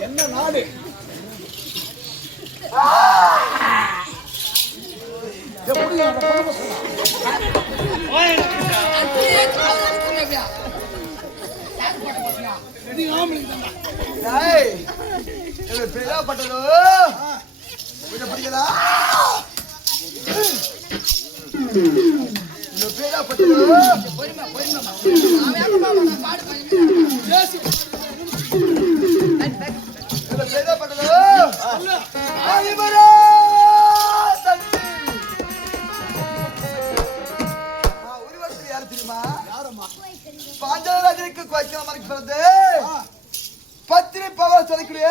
என்ன நாடு? பேராப்பட்டதோ படிக்கலா பேராப்பட்டதோ பேராப்பட்டதோ யாரு தெரியுமா? பாஞ்சாலராஜனுக்கு குறைக்காம பிறந்து பத்திரி பவர் சொல்லக்கூடிய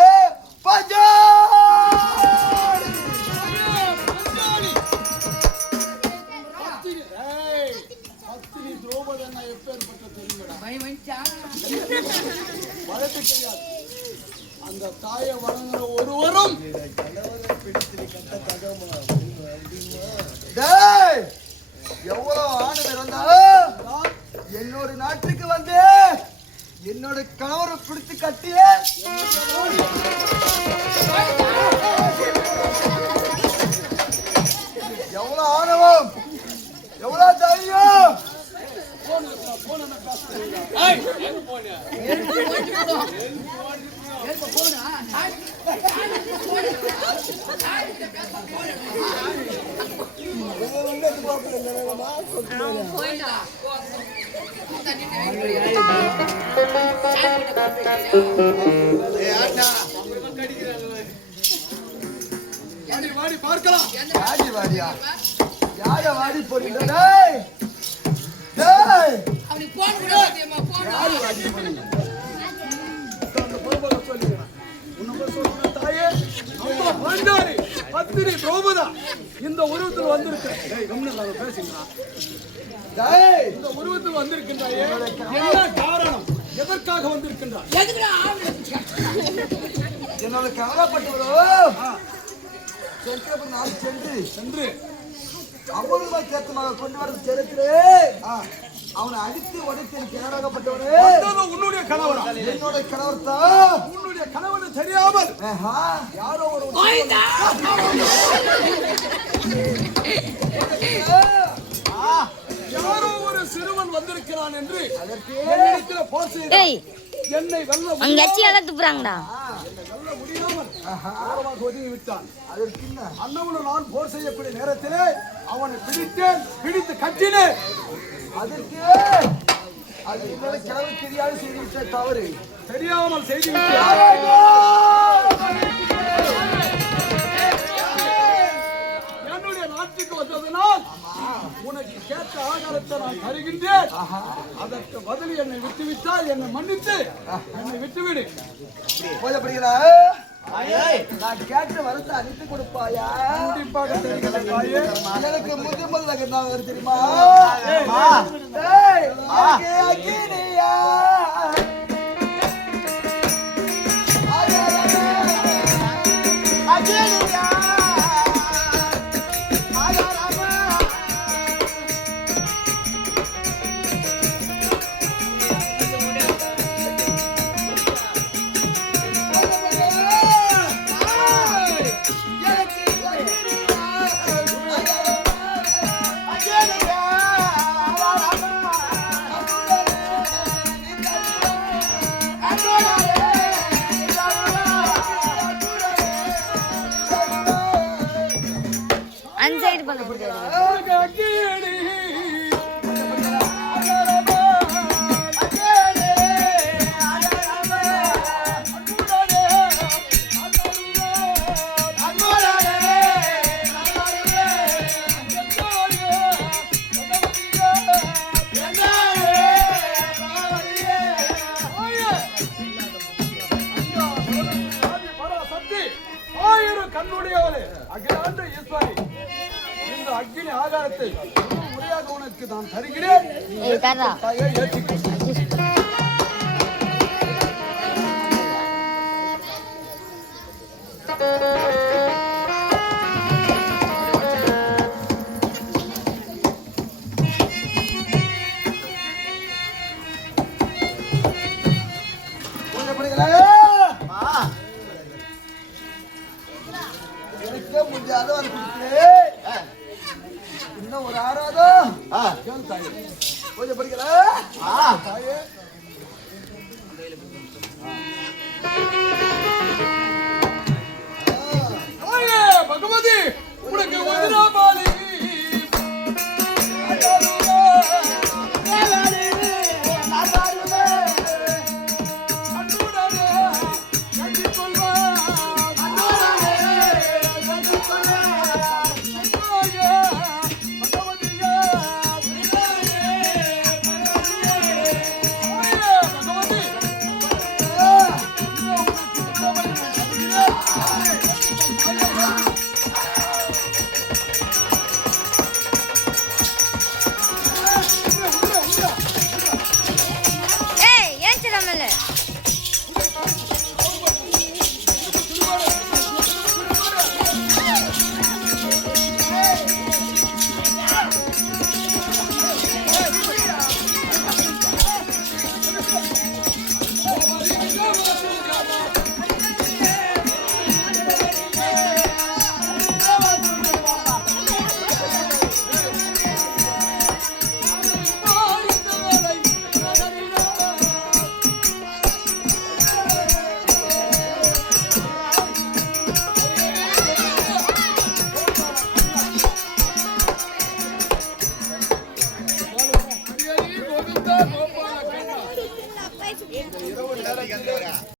அந்த தாயை வணங்குற ஒருவரும் எவ்வளவு ஆனந்தம் இருந்தாலும் என்னோட நாட்டுக்கு வந்து என்னோட கணவரை பிடித்து கட்டிய எவ்வளவு ஆணவம், எவ்வளவு தைரியம். வாடி பார்க்கலாம். வாடியா யார வாடி போறீங்க? பத்திரி திரௌபதா இந்த உருவத்தில் வந்திருக்கிறேன். இந்த உருவத்தில் வந்திருக்கின்றாயே, என்ன காரணம்? எதற்காக வந்திருக்கின்றார்? என்னோட கவலைப்பட்டவரோ சென்று சென்று அவ்வளவு கேத்தமாக கொண்டு வர செலுக்கிறேன். அவனை அடித்து உடைத்து கிணறாகப்பட்டவரே உன்னுடைய கணவர். என்னோட கணவர் தான். உன்னுடைய கணவன் தெரியாமல் யாரோ ஒரு யாரோ ஒரு சிறுவன் வந்திருக்கிறான் என்று போர் செய்த என்னை வெல்ல முடியாமல் ஒதுங்கி விட்டான். அண்ணவனும் நான் போர் செய்யக்கூடிய நேரத்திலே அவனை பிடித்து கட்டினேன். அதற்கு அது என்னோட கிழமை தெரியாது செய்து தவறு தெரியாமல் செய்து என்னுடைய நாட்டுக்கு வந்ததனால் உனக்கு கேட்ட ஆகாரத்தை நான் தருகின்றேன். அதற்கு பதில் என்னை விட்டுவிட்டால் என்னை மன்னித்து என்னை விட்டுவிடு. போதப்படுகிறா நான் கேட்ட வரத்தை அனுப்பி கொடுப்பாயா? கண்டிப்பாக எனக்கு முதல் நகர் தெரியுமா? அன்சைடு பண்ண கண்ணுடையவளே அகிலாண்ட ஈஸ்வரி, இந்த அக்னி ஆகாரத்தை முறையாக உனக்கு நான் தருகிறேன். ஏற்றிக்கொள்.